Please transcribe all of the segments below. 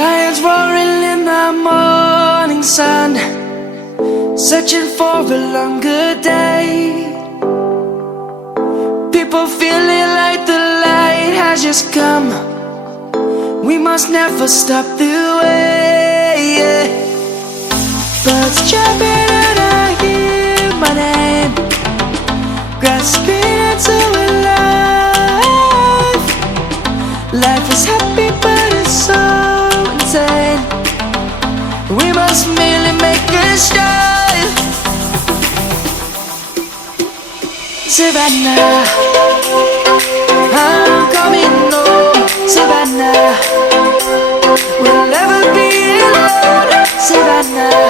Lions roaring in the morning sun, searching for a longer day. People feeling like the light has just come. We must never stop the way. Birds jumping and I hear my name, grasping into a life. Life is happy but it's so insane. We must merely make a start. Savannah, I'm coming home. Savannah, we'll never be alone. Savannah,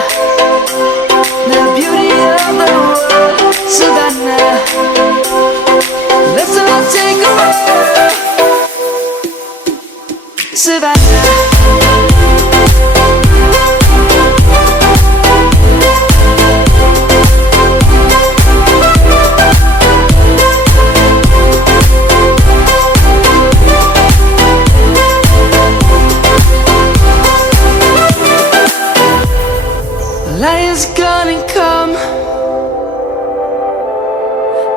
the beauty of the world. Savannah, let's all take a walk. Savannah, lion's gonna come.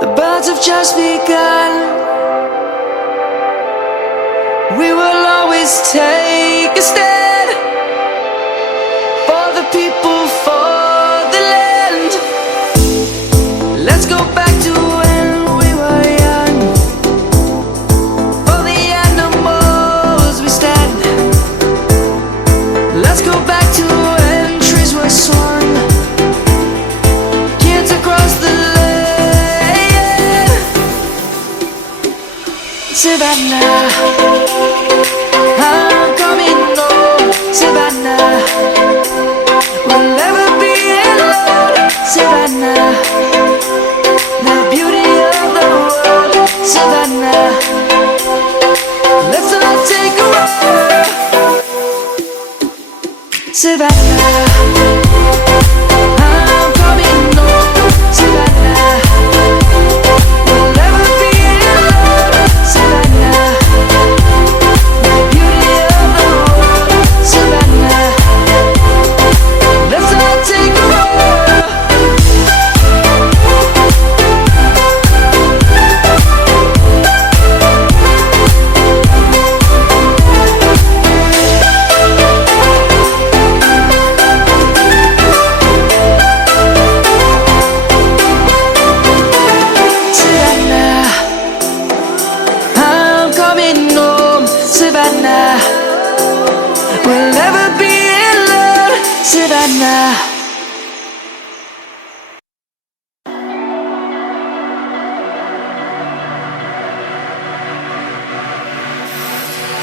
The birds have just begun. We will always take a stand for the people, for the land. Let's go back to when we were young. For the animals we stand. Let's go back to when trees were swung, kids across the land. Savannah, I'm coming home. Savannah, we'll never be alone. Savannah, the beauty of the world. Savannah, let's all take a walk. Savannah, I'm coming home. Savannah, we'll never be alone. Savannah, the beauty of the world. Savannah, let's all take a walk. Savannah, I'm coming home. Savannah, we'll never be alone. Savannah.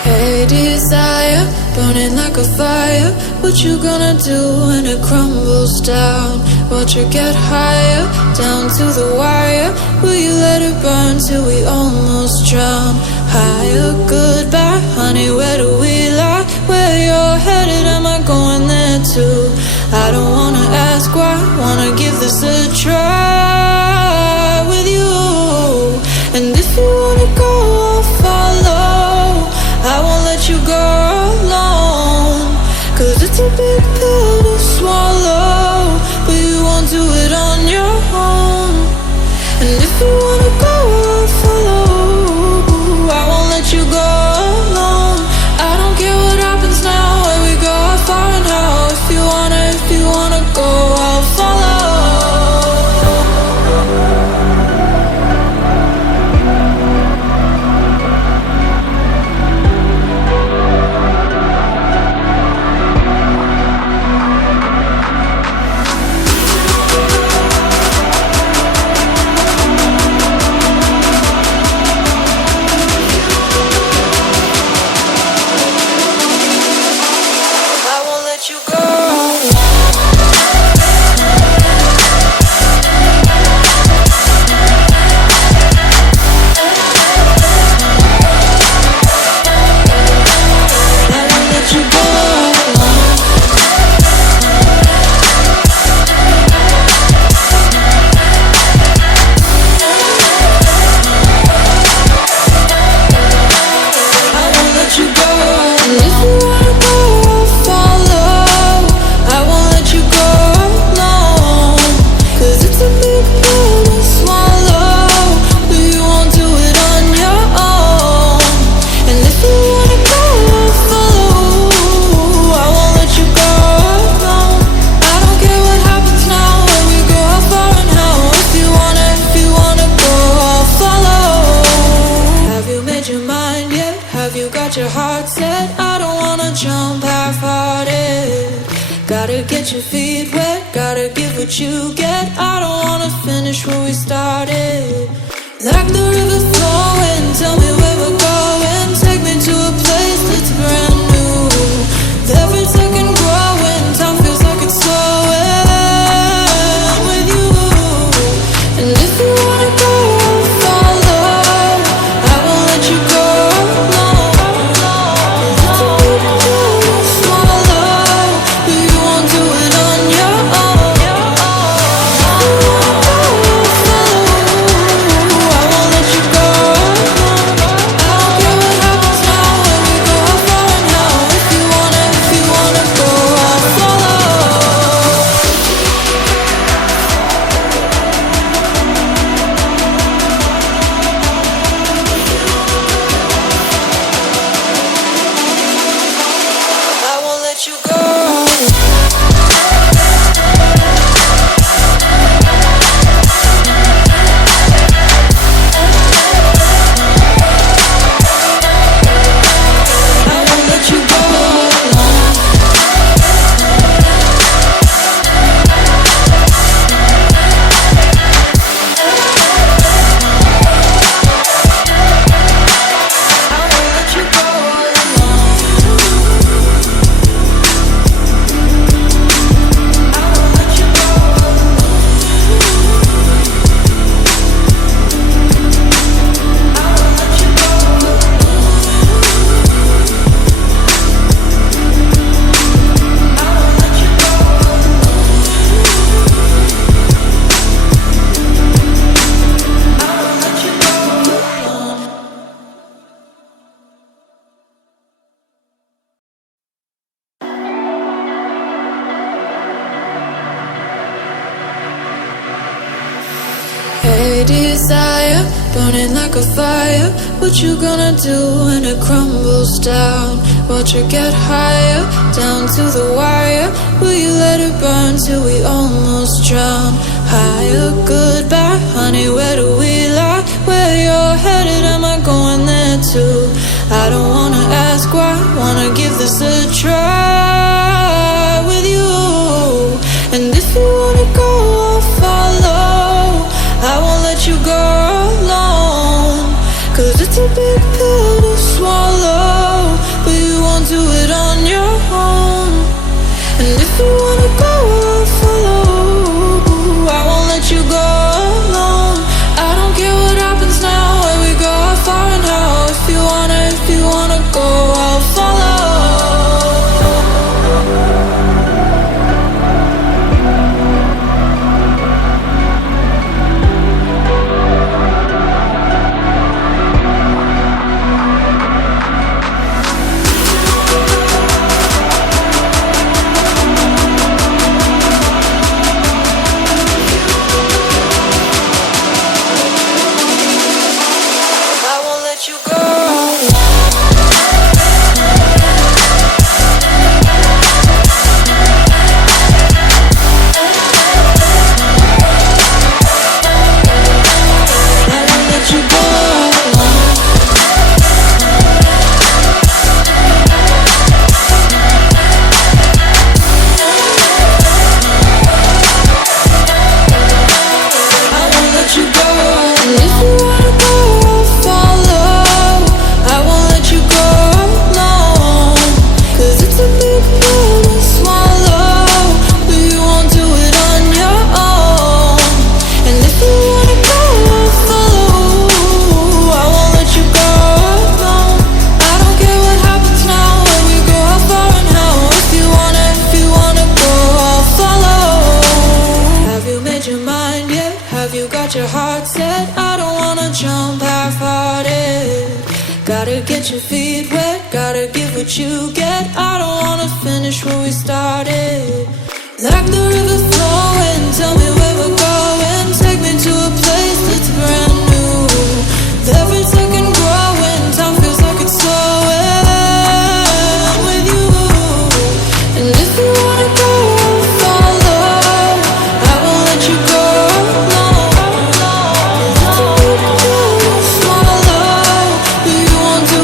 Hey desire, burning like a fire. What you gonna do when it crumbles down? Watch it get higher, down to the wire. Will you let it burn till we almost drown? Higher, goodbye, honey, where do we lie? Where you're headed, am I going there too? I don't wanna ask why, wanna give this a try with you. And if you wanna go, I'll follow. I won't let you go alone, 'cause it's a big pill to swallow, but you won't do it on your own. And if you wanna go, I'll follow. I won't let you go alone. I don't care what happens now, where we go, how far and how. If you wanna go, I'll follow. mind yet? Have you got your heart set? I don't wanna jump half-hearted. Gotta get your feet wet, gotta give what you get. I don't wanna finish where we started. Like the river flowing, tell me where we're going. Take me to a place that's brand new. Every second growing, time feels like it's slowing with you. And if you wanna go, I'll follow. I won't let you go alone. It's a big pill to swallow, but you won't do it on your own. If you wanna go, I'll follow. I won't let you go alone. I don't care what happens now when we go how far and how. If you wanna go, I'll follow. I won't let you go. I won't let you go alone. I won't let you go alone. I won't let you go alone. I won't let you go Hey desire, burning like a fire. What you gonna do when it crumbles down? Watch it get higher, down to the wire. Will you let it burn till we almost drown? Higher, goodbye, honey, where do we lie? Where you're headed, am I going there too? I don't wanna ask why, wanna give this a try with you. And if you wanna go, I'll follow. I won't let you go alone, 'cause it's a big pill to swallow, but you won't do it on your own. And if you wanna go, I'll follow. I won't let you go alone. I don't care what happens now, where we go, how far and how. If you wanna go, I'll follow. I won't let you go. I won't let you go. I won't let you go. And if you wanna go, I'll follow. I won't let you go alone, 'cause it's a big pill to swallow, but you won't do it on your own. And if you wanna go, I'll follow. I won't let you go alone. I don't care what happens now, where we go, how far and how. If you wanna go, I'll follow. Have you made your mind yet? Have you got your heart set? I don't wanna jump half-hearted. Gotta get your feet wet, gotta give what you get. I don't wanna finish where we started. Like the river flowing, tell me where we're going. Take me to a place that's brand new. Every second growing, time feels like it's slowing with you. And if you wanna go, I'll follow. I won't let you go alone. It's a big pill to swallow, but you won't do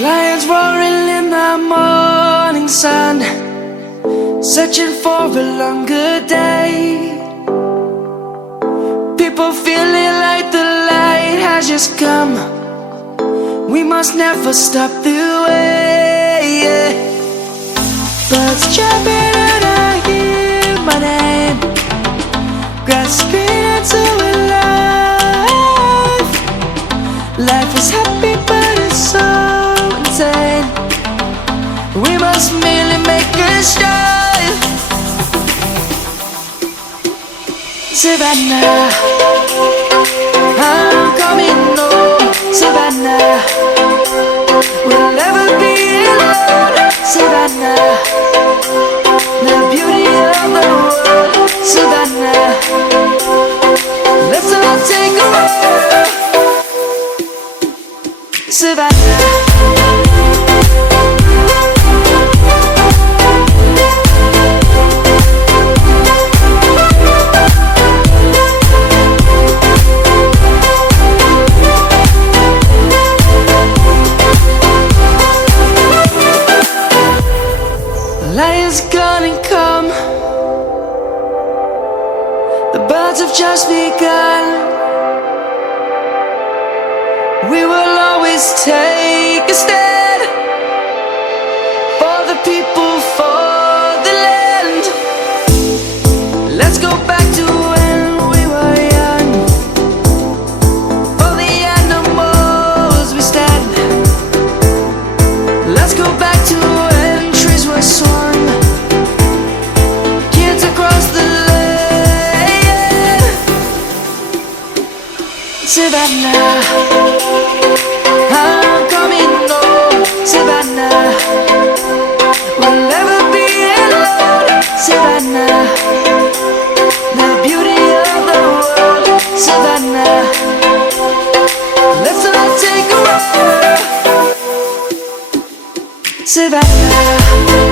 Lions roaring in the morning sun, searching for a longer day. People feeling like the light has just come. We must never stop the way. Birds chirping and I hear my name, grasping into a life. Life is happy but it's so insane. We must merely make a strive. Savannah, I'm coming home. Savannah, we'll never be alone. Savannah, the beauty of the world. Savannah, let's all take a walk. Savannah. Lions gonna come. The birds have just begun. We will always take a stand for the people, for the land. Let's go back to when we were young. For the animals we stand. Let's go back to when trees were swung, kids across the land. Savannah, I'm coming home. Savannah, we'll never be alone. Savannah, the beauty of the world. Savannah, let's all take a walk. Savannah.